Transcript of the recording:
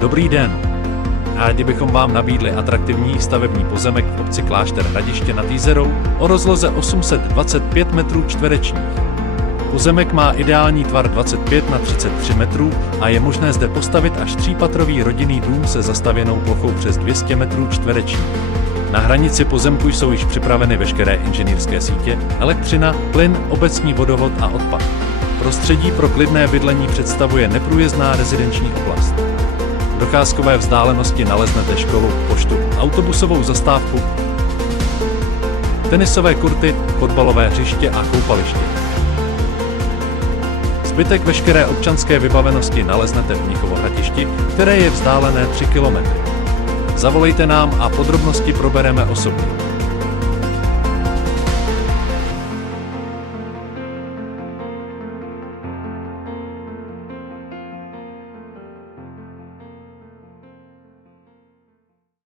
Dobrý den. Rádi bychom vám nabídli atraktivní stavební pozemek v obci Klášter Hradiště nad Jizerou o rozloze 825 m². Pozemek má ideální tvar 25 na 33 metrů a je možné zde postavit až třípatrový rodinný dům se zastavěnou plochou přes 200 m². Na hranici pozemku jsou již připraveny veškeré inženýrské sítě, elektřina, plyn, obecní vodovod a odpad. Prostředí pro klidné bydlení představuje neprůjezdná rezidenční oblast. V docházkové vzdálenosti naleznete školu, poštu, autobusovou zastávku, tenisové kurty, fotbalové hřiště a koupaliště. Zbytek veškeré občanské vybavenosti naleznete v Mnichovo Hradišti, které je vzdálené 3 km. Zavolejte nám a podrobnosti probereme osobně.